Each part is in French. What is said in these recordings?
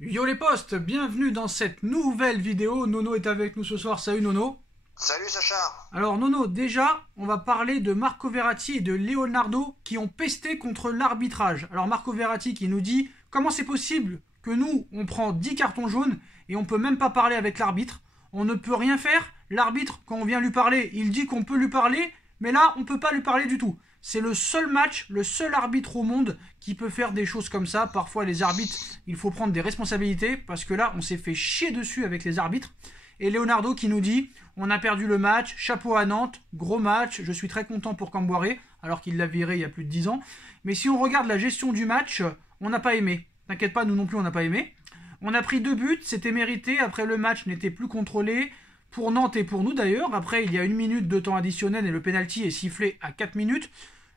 Yo les postes, bienvenue dans cette nouvelle vidéo. Nono est avec nous ce soir. Salut Nono. Salut Sacha. Alors Nono, déjà, on va parler de Marco Verratti et de Leonardo qui ont pesté contre l'arbitrage. Alors Marco Verratti qui nous dit comment c'est possible que nous, on prend 10 cartons jaunes et on peut même pas parler avec l'arbitre. On ne peut rien faire. L'arbitre, quand on vient lui parler, il dit qu'on peut lui parler, mais là, on peut pas lui parler du tout. C'est le seul match, le seul arbitre au monde qui peut faire des choses comme ça. Parfois, les arbitres, il faut prendre des responsabilités parce que là, on s'est fait chier dessus avec les arbitres. Et Leonardo qui nous dit on a perdu le match, chapeau à Nantes, gros match, je suis très content pour Camboiré, alors qu'il l'a viré il y a plus de 10 ans. Mais si on regarde la gestion du match, on n'a pas aimé. T'inquiète pas, nous non plus, on n'a pas aimé. On a pris 2 buts, c'était mérité. Après, le match n'était plus contrôlé. Pour Nantes et pour nous d'ailleurs. Après, il y a 1 minute de temps additionnel et le penalty est sifflé à 4 minutes.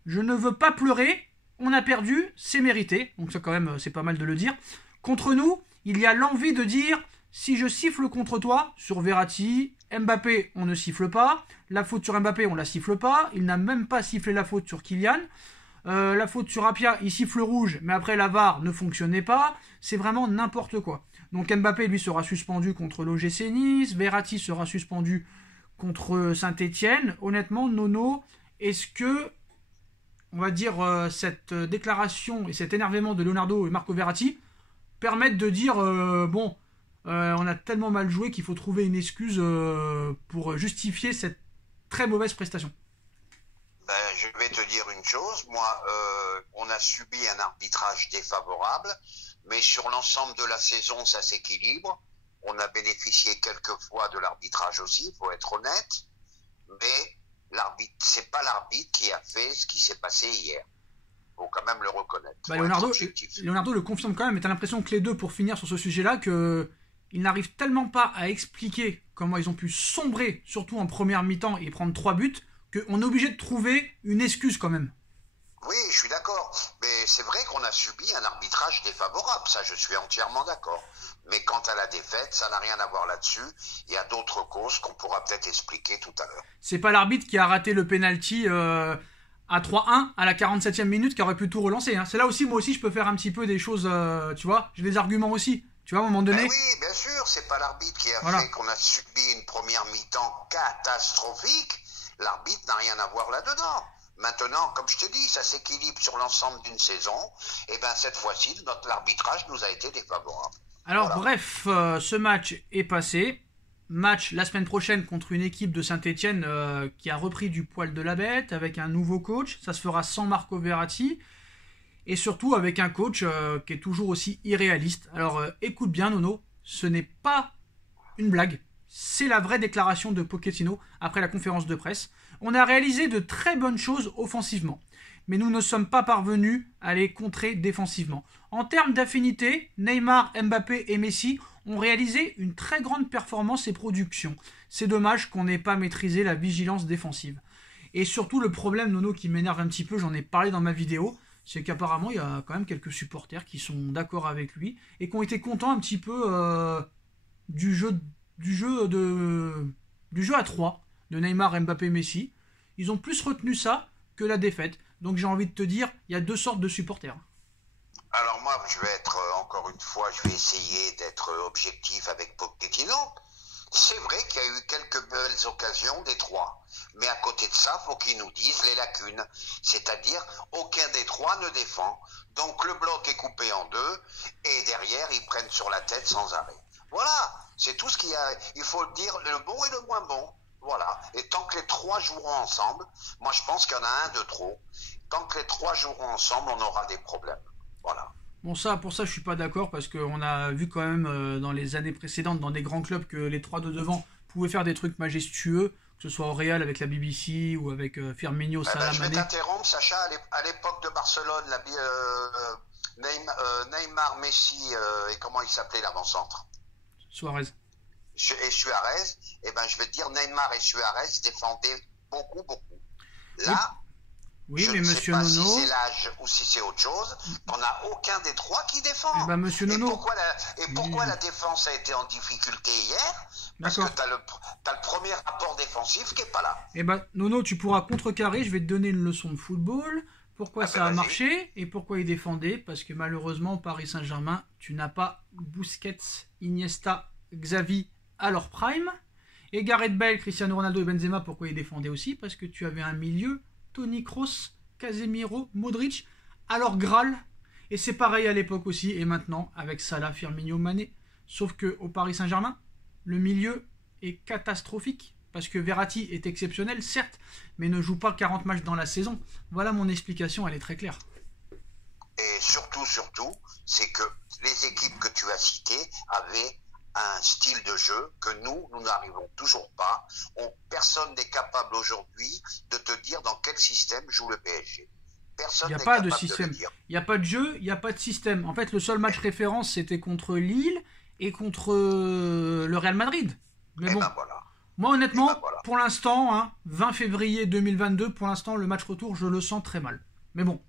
Je ne veux pas pleurer. On a perdu, c'est mérité. Donc ça quand même, c'est pas mal de le dire. Contre nous, il y a l'envie de dire si je siffle contre toi, sur Verratti, Mbappé, on ne siffle pas. La faute sur Mbappé, on la siffle pas. Il n'a même pas sifflé la faute sur Kylian. La faute sur Apia, il siffle rouge, mais après la VAR ne fonctionnait pas. C'est vraiment n'importe quoi. Donc Mbappé, lui, sera suspendu contre l'OGC Nice. Verratti sera suspendu contre Saint-Etienne. Honnêtement, Nono, est-ce que, on va dire, cette déclaration et cet énervement de Leonardo et Marco Verratti permettent de dire, on a tellement mal joué qu'il faut trouver une excuse pour justifier cette très mauvaise prestation? Je vais te dire une chose. Moi, on a subi un arbitrage défavorable, mais sur l'ensemble de la saison, ça s'équilibre. On a bénéficié quelquefois de l'arbitrage aussi, il faut être honnête. Mais l'arbitre, c'est pas l'arbitre qui a fait ce qui s'est passé hier. Faut quand même le reconnaître. Leonardo le confirme quand même, mais t'as l'impression que les deux, pour finir sur ce sujet-là, qu'ils n'arrivent tellement pas à expliquer comment ils ont pu sombrer, surtout en première mi-temps, et prendre 3 buts, qu'on est obligé de trouver une excuse quand même. Oui, je suis d'accord. Mais c'est vrai qu'on a subi un arbitrage défavorable. Ça, je suis entièrement d'accord. Mais quant à la défaite, ça n'a rien à voir là-dessus. Il y a d'autres causes qu'on pourra peut-être expliquer tout à l'heure. C'est pas l'arbitre qui a raté le penalty à 3-1 à la 47e minute qui aurait pu tout relancer. Hein. C'est là aussi, moi aussi, je peux faire un petit peu des choses, tu vois. J'ai des arguments aussi. Tu vois, à un moment donné. Oui, bien sûr, c'est pas l'arbitre qui a fait qu'on a subi une première mi-temps catastrophique. L'arbitre n'a rien à voir là-dedans. Maintenant, comme je te dis, ça s'équilibre sur l'ensemble d'une saison. Et bien cette fois-ci, l'arbitrage nous a été défavorable. Alors bref, ce match est passé. Match la semaine prochaine contre une équipe de Saint-Etienne qui a repris du poil de la bête avec un nouveau coach. Ça se fera sans Marco Verratti. Et surtout avec un coach qui est toujours aussi irréaliste. Alors écoute bien Nono, ce n'est pas une blague. C'est la vraie déclaration de Pochettino après la conférence de presse. On a réalisé de très bonnes choses offensivement, mais nous ne sommes pas parvenus à les contrer défensivement. En termes d'affinité, Neymar, Mbappé et Messi ont réalisé une très grande performance et production. C'est dommage qu'on n'ait pas maîtrisé la vigilance défensive. Et surtout le problème, Nono, qui m'énerve un petit peu, j'en ai parlé dans ma vidéo, c'est qu'apparemment il y a quand même quelques supporters qui sont d'accord avec lui et qui ont été contents un petit peu du jeu à 3 de Neymar, Mbappé, Messi. Ils ont plus retenu ça que la défaite. Donc j'ai envie de te dire, il y a 2 sortes de supporters. Alors moi, je vais être, encore une fois, je vais essayer d'être objectif avec Pochettino. C'est vrai qu'il y a eu quelques belles occasions des 3. Mais à côté de ça, faut qu'ils nous disent les lacunes. C'est-à-dire, aucun des 3 ne défend. Donc le bloc est coupé en 2 et derrière, ils prennent sur la tête sans arrêt. Voilà, c'est tout ce qu'il y a. Il faut dire le bon et le moins bon. Voilà. Et tant que les 3 joueront ensemble, moi je pense qu'il y en a un de trop. Tant que les 3 joueront ensemble, on aura des problèmes. Voilà. Bon, pour ça, je suis pas d'accord parce qu'on a vu quand même dans les années précédentes, dans des grands clubs, que les 3 de devant pouvaient faire des trucs majestueux, que ce soit au Real avec la BBC ou avec Firmino, Salah, je vais t'interrompre, Sacha. À l'époque de Barcelone, Neymar, Messi et comment il s'appelait l'avant-centre? Suarez. Et Suarez, je vais te dire, Neymar et Suarez défendaient beaucoup. Là, oui, je mais ne sais monsieur pas Nono, si c'est l'âge ou si c'est autre chose, on n'a aucun des 3 qui défend. Monsieur Nono. Pourquoi la défense a été en difficulté hier? Parce que t'as le premier rapport défensif qui n'est pas là. Nono, tu pourras contrecarrer, je vais te donner une leçon de football. Pourquoi ça a marché et pourquoi il défendait? Parce que malheureusement, Paris Saint-Germain, tu n'as pas Busquets, Iniesta, Xavi à leur prime. Et Gareth Bale, Cristiano Ronaldo et Benzema, pourquoi ils défendaient aussi? Parce que tu avais un milieu, Toni Kroos, Casemiro, Modric, à leur Graal. Et c'est pareil à l'époque aussi, et maintenant, avec Salah, Firmino, Mané. Sauf qu'au Paris Saint-Germain, le milieu est catastrophique. Parce que Verratti est exceptionnel, certes, mais ne joue pas 40 matchs dans la saison. Voilà mon explication, elle est très claire. Et surtout, c'est que les équipes que tu as citées avaient un style de jeu que nous n'arrivons toujours pas. Personne n'est capable aujourd'hui de te dire dans quel système joue le PSG. Personne n'est capable de le dire. Il n'y a pas de jeu, il n'y a pas de système. En fait, le seul match référence, c'était contre Lille et contre le Real Madrid. Mais bon, voilà. Moi, honnêtement, pour l'instant, 20 février 2022, pour l'instant, le match retour, je le sens très mal. Mais bon,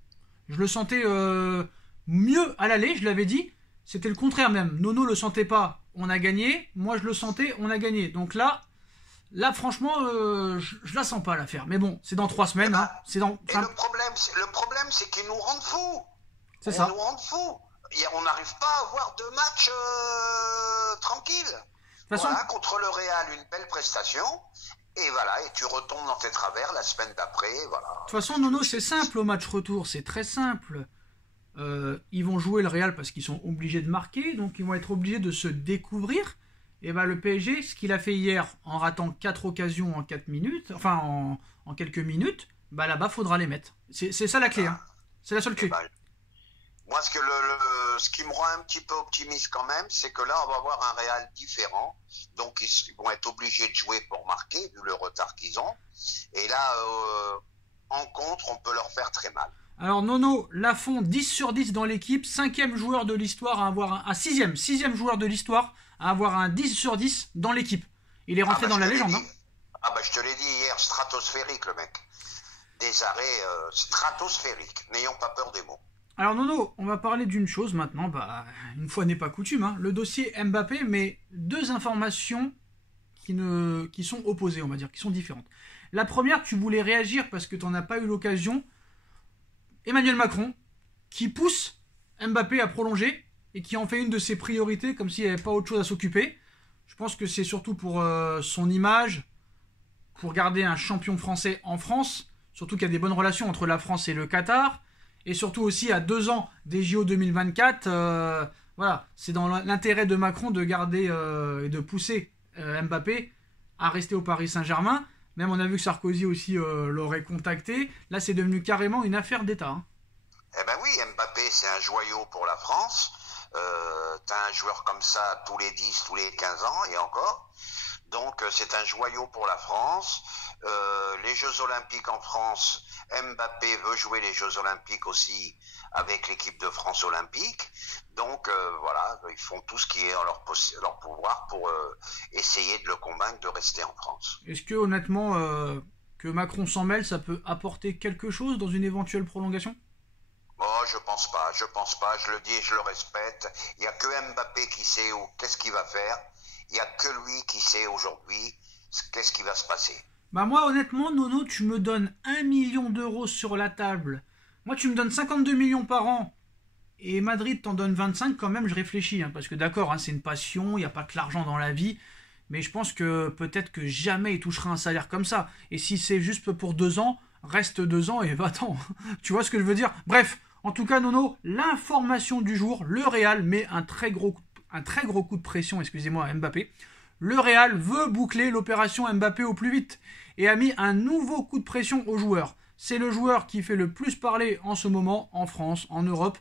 je le sentais mieux à l'aller, je l'avais dit. C'était le contraire même. Nono le sentait pas, on a gagné. Moi, je le sentais, on a gagné. Donc là franchement, je la sens pas l'affaire. Mais bon, c'est dans 3 semaines. Et le problème, c'est qu'ils nous rendent fous. C'est ça. Ils nous rendent fous. On n'arrive pas à avoir 2 matchs tranquilles. Voilà, contre le Real, une belle prestation. Et voilà, et tu retombes dans tes travers la semaine d'après. Voilà. De toute façon, Nono, c'est simple au match retour. C'est très simple. Ils vont jouer le Real parce qu'ils sont obligés de marquer. Donc, ils vont être obligés de se découvrir. Et le PSG, ce qu'il a fait hier en ratant 4 occasions en 4 minutes, enfin en quelques minutes, là-bas, faudra les mettre. C'est ça la clé. C'est la seule clé. Moi, ce qui me rend un petit peu optimiste quand même, c'est que là, on va avoir un Real différent. Donc, ils vont être obligés de jouer pour marquer, vu le retard qu'ils ont. Et là, en contre, on peut leur faire très mal. Alors, Nono, Lafont, 10 sur 10 dans l'équipe. 5e joueur de l'histoire à avoir un 6e joueur de l'histoire à avoir un 10 sur 10 dans l'équipe. Il est rentré dans la légende. Je te l'ai dit hier, stratosphérique, le mec. Des arrêts stratosphériques. N'ayons pas peur des mots. Alors Nono, on va parler d'une chose maintenant, une fois n'est pas coutume, le dossier Mbappé, mais 2 informations qui sont opposées, on va dire, qui sont différentes. La première, tu voulais réagir parce que tu n'en as pas eu l'occasion. Emmanuel Macron, qui pousse Mbappé à prolonger et qui en fait une de ses priorités, comme s'il n'y avait pas autre chose à s'occuper. Je pense que c'est surtout pour son image, pour garder un champion français en France, surtout qu'il y a des bonnes relations entre la France et le Qatar. Et surtout aussi à 2 ans des JO 2024, c'est dans l'intérêt de Macron de garder et de pousser Mbappé à rester au Paris Saint-Germain. Même on a vu que Sarkozy aussi l'aurait contacté. Là, c'est devenu carrément une affaire d'État. Eh ben oui, Mbappé, c'est un joyau pour la France. T'as un joueur comme ça tous les 10, tous les 15 ans et encore. Donc, c'est un joyau pour la France. Les Jeux Olympiques en France, Mbappé veut jouer les Jeux Olympiques aussi avec l'équipe de France olympique. Donc ils font tout ce qui est en leur pouvoir pour essayer de le convaincre de rester en France. Est-ce que honnêtement, que Macron s'en mêle, ça peut apporter quelque chose dans une éventuelle prolongation? Je pense pas, je le dis et je le respecte. Il n'y a que Mbappé qui sait qu'est-ce qu'il va faire. Il n'y a que lui qui sait aujourd'hui qu'est-ce qui va se passer. Moi, honnêtement, Nono, tu me donnes 1 million d'euros sur la table. Moi, tu me donnes 52 millions par an. Et Madrid t'en donne 25, quand même, je réfléchis. Parce que d'accord, c'est une passion, il n'y a pas que l'argent dans la vie. Mais je pense que peut-être que jamais il touchera un salaire comme ça. Et si c'est juste pour 2 ans, reste 2 ans et va-t'en. Tu vois ce que je veux dire? Bref, en tout cas, Nono, l'information du jour, le Real met un très gros coup de pression, excusez-moi, à Mbappé. Le Real veut boucler l'opération Mbappé au plus vite et a mis un nouveau coup de pression au joueur. C'est le joueur qui fait le plus parler en ce moment en France, en Europe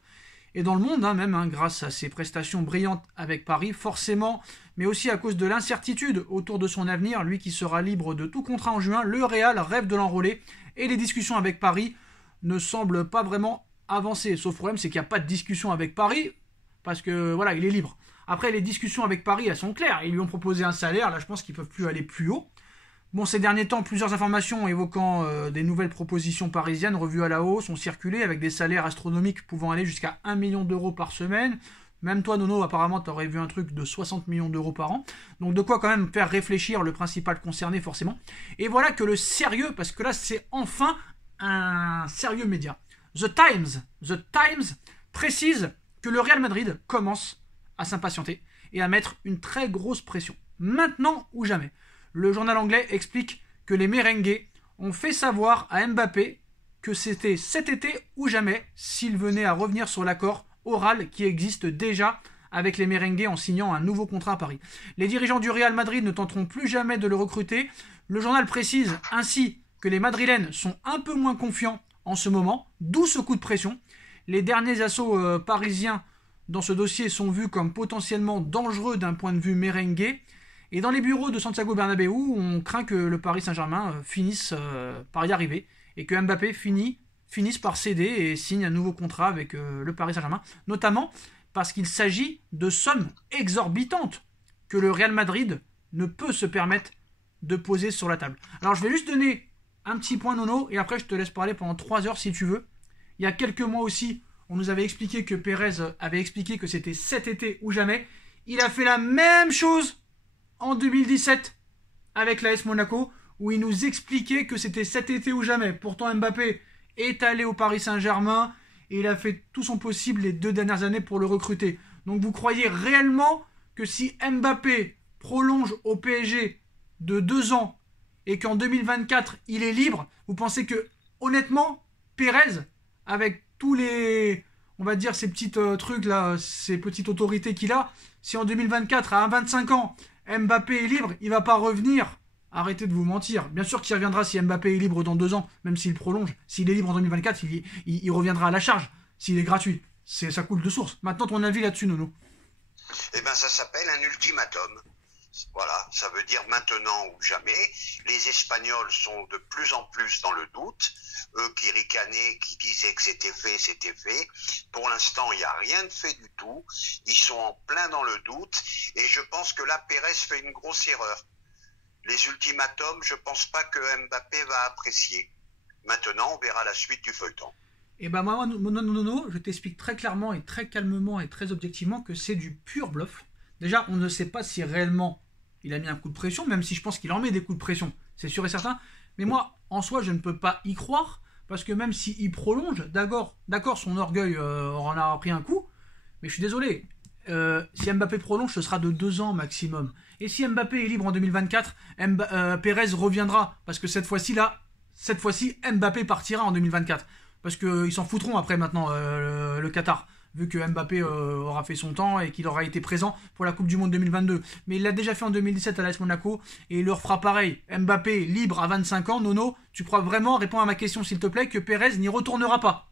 et dans le monde, même grâce à ses prestations brillantes avec Paris, forcément, mais aussi à cause de l'incertitude autour de son avenir, lui qui sera libre de tout contrat en juin. Le Real rêve de l'enrôler et les discussions avec Paris ne semblent pas vraiment avancer. Sauf problème, c'est qu'il n'y a pas de discussion avec Paris parce que il est libre. Après, les discussions avec Paris, elles sont claires. Ils lui ont proposé un salaire. Là, je pense qu'ils ne peuvent plus aller plus haut. Bon, ces derniers temps, plusieurs informations évoquant des nouvelles propositions parisiennes revues à la hausse ont circulé avec des salaires astronomiques pouvant aller jusqu'à 1 million d'euros par semaine. Même toi, Nono, apparemment, tu aurais vu un truc de 60 millions d'euros par an. Donc, de quoi quand même faire réfléchir le principal concerné, forcément. Et voilà que le sérieux, parce que là, c'est enfin un sérieux média. The Times précise que le Real Madrid commence à s'impatienter et à mettre une très grosse pression. Maintenant ou jamais. Le journal anglais explique que les merengues ont fait savoir à Mbappé que c'était cet été ou jamais s'il venait à revenir sur l'accord oral qui existe déjà avec les merengues en signant un nouveau contrat à Paris. Les dirigeants du Real Madrid ne tenteront plus jamais de le recruter. Le journal précise ainsi que les Madrilènes sont un peu moins confiants en ce moment, d'où ce coup de pression. Les derniers assauts parisiens dans ce dossier sont vus comme potentiellement dangereux d'un point de vue merengue. Et dans les bureaux de Santiago Bernabéu, on craint que le Paris Saint-Germain finisse par y arriver et que Mbappé finisse par céder et signe un nouveau contrat avec le Paris Saint-Germain, notamment parce qu'il s'agit de sommes exorbitantes que le Real Madrid ne peut se permettre de poser sur la table. Alors je vais juste donner un petit point, Nono, et après je te laisse parler pendant 3 heures si tu veux. Il y a quelques mois aussi, on nous avait expliqué que Pérez avait expliqué que c'était cet été ou jamais. Il a fait la même chose en 2017 avec l'AS Monaco, où il nous expliquait que c'était cet été ou jamais. Pourtant Mbappé est allé au Paris Saint-Germain et il a fait tout son possible les 2 dernières années pour le recruter. Donc vous croyez réellement que si Mbappé prolonge au PSG de 2 ans et qu'en 2024 il est libre, vous pensez que honnêtement Pérez, avec tous les, on va dire, ces petits trucs là, ces petites autorités qu'il a, si en 2024 à 25 ans Mbappé est libre, il va pas revenir? Arrêtez de vous mentir. Bien sûr qu'il reviendra si Mbappé est libre dans 2 ans, même s'il prolonge. S'il est libre en 2024, il reviendra à la charge. S'il est gratuit, ça coule de source. Maintenant, ton avis là-dessus, Nono? Eh bien, ça s'appelle un ultimatum. Voilà, ça veut dire maintenant ou jamais. Les Espagnols sont de plus en plus dans le doute. Eux qui ricanaient, qui disaient que c'était fait, c'était fait. Pour l'instant, il n'y a rien de fait du tout. Ils sont en plein dans le doute. Et je pense que là, Pérez fait une grosse erreur. Les ultimatums, je pense pas que Mbappé va apprécier. Maintenant, on verra la suite du feuilleton. Eh ben moi, Nono, je t'explique très clairement et très calmement et très objectivement que c'est du pur bluff. Déjà, on ne sait pas si réellement il a mis un coup de pression, même si je pense qu'il en met des coups de pression, c'est sûr et certain. Mais moi, en soi, je ne peux pas y croire, parce que même s'il prolonge, d'accord, son orgueil en a pris un coup, mais je suis désolé, si Mbappé prolonge, ce sera de 2 ans maximum. Et si Mbappé est libre en 2024, Pérez reviendra, parce que cette fois-ci, Mbappé partira en 2024. Parce qu'ils s'en foutront après maintenant, le Qatar, vu que Mbappé aura fait son temps et qu'il aura été présent pour la Coupe du Monde 2022. Mais il l'a déjà fait en 2017 à l'AS Monaco, et il leur fera pareil. Mbappé libre à 25 ans, Nono, tu crois vraiment, réponds à ma question s'il te plaît, que Pérez n'y retournera pas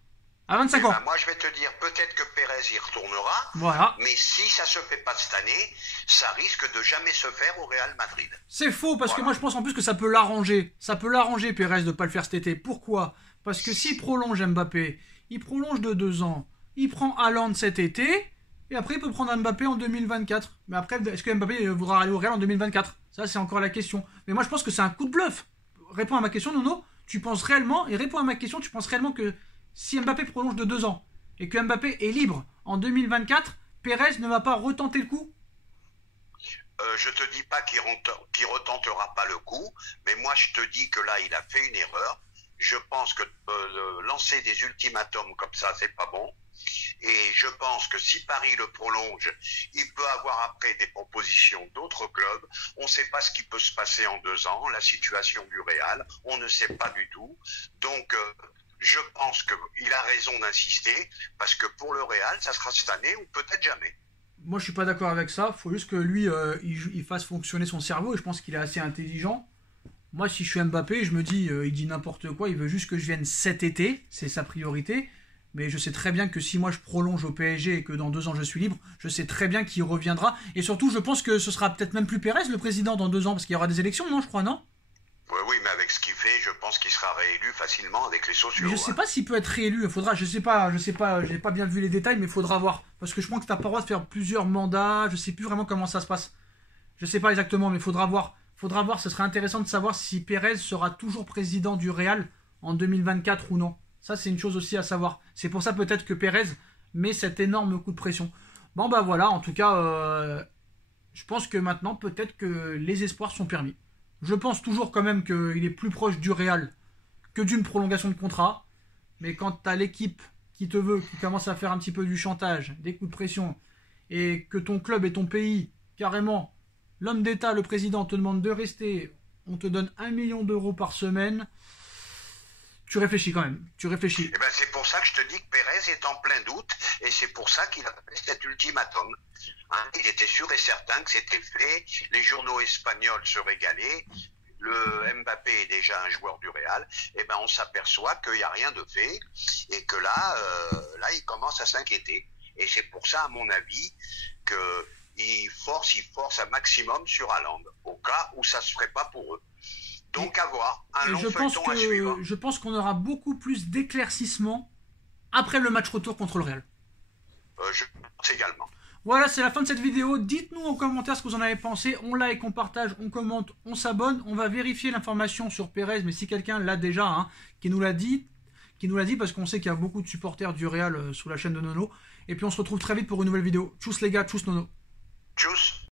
à 25 ans? Moi, je vais te dire, peut-être que Pérez y retournera, voilà. Mais si ça se fait pas cette année, ça risque de jamais se faire au Real Madrid. C'est faux, parce que moi, je pense en plus que ça peut l'arranger. Ça peut l'arranger, Pérez, de pas le faire cet été. Pourquoi? Parce que s'il prolonge Mbappé, il prolonge de 2 ans, il prend Haaland cet été, et après, il peut prendre Mbappé en 2024. Mais après, est-ce que Mbappé voudra aller au Real en 2024? Ça, c'est encore la question. Mais moi, je pense que c'est un coup de bluff. Réponds à ma question, Nono. Tu penses réellement, et réponds à ma question, tu penses réellement que si Mbappé prolonge de 2 ans et que Mbappé est libre en 2024, Pérez ne va pas retenter le coup? Je te dis pas qu'il retentera pas le coup, mais moi je te dis que là il a fait une erreur. Je pense que lancer des ultimatums comme ça, c'est pas bon. Et je pense que si Paris le prolonge, il peut avoir après des propositions d'autres clubs. On ne sait pas ce qui peut se passer en 2 ans, la situation du Real, on ne sait pas du tout. Donc je pense qu'il a raison d'insister, parce que pour le Real, ça sera cette année ou peut-être jamais. Moi, je suis pas d'accord avec ça. Faut juste que lui, il fasse fonctionner son cerveau, et je pense qu'il est assez intelligent. Moi, si je suis Mbappé, je me dis, il dit n'importe quoi, il veut juste que je vienne cet été, c'est sa priorité. Mais je sais très bien que si moi je prolonge au PSG et que dans 2 ans je suis libre, je sais très bien qu'il reviendra. Et surtout, je pense que ce sera peut-être même plus Pérez, le président, dans 2 ans, parce qu'il y aura des élections, non, je crois, non? Oui, mais avec ce qu'il fait, je pense qu'il sera réélu facilement avec les sociaux. Mais je sais pas s'il peut être réélu. Il faudra, je sais pas, j'ai pas bien vu les détails, mais il faudra voir. Parce que je pense que t'as pas le droit de faire plusieurs mandats. Je sais plus vraiment comment ça se passe. Je sais pas exactement, mais il faudra voir. Faudra voir. Ce serait intéressant de savoir si Pérez sera toujours président du Real en 2024 ou non. Ça, c'est une chose aussi à savoir. C'est pour ça peut-être que Pérez met cet énorme coup de pression. Bon bah voilà. En tout cas, je pense que maintenant peut-être que les espoirs sont permis. Je pense toujours quand même qu'il est plus proche du Real que d'une prolongation de contrat. Mais quand tu as l'équipe qui te veut, qui commence à faire un petit peu du chantage, des coups de pression, et que ton club et ton pays, carrément, l'homme d'État, le président, te demande de rester, on te donne 1 million d'euros par semaine, tu réfléchis quand même, tu réfléchis. Eh ben, c'est pour ça que je te dis que Pérez est en plein doute, et c'est pour ça qu'il a fait cet ultimatum. Hein, il était sûr et certain que c'était fait, les journaux espagnols se régalaient, le Mbappé est déjà un joueur du Real, et ben on s'aperçoit qu'il n'y a rien de fait, et que là il commence à s'inquiéter. Et c'est pour ça, à mon avis, qu'il force un maximum sur Haaland, au cas où ça ne se ferait pas pour eux. Donc à voir, un long feuilleton à suivre. Je pense qu'on aura beaucoup plus d'éclaircissements après le match retour contre le Real. Je pense également. Voilà, c'est la fin de cette vidéo. Dites-nous en commentaire ce que vous en avez pensé. On like, on partage, on commente, on s'abonne. On va vérifier l'information sur Pérez, mais si quelqu'un l'a déjà, hein, qui nous l'a dit, parce qu'on sait qu'il y a beaucoup de supporters du Real sous la chaîne de Nono. Et puis on se retrouve très vite pour une nouvelle vidéo. Tchuss les gars, tchuss Nono. Tchuss.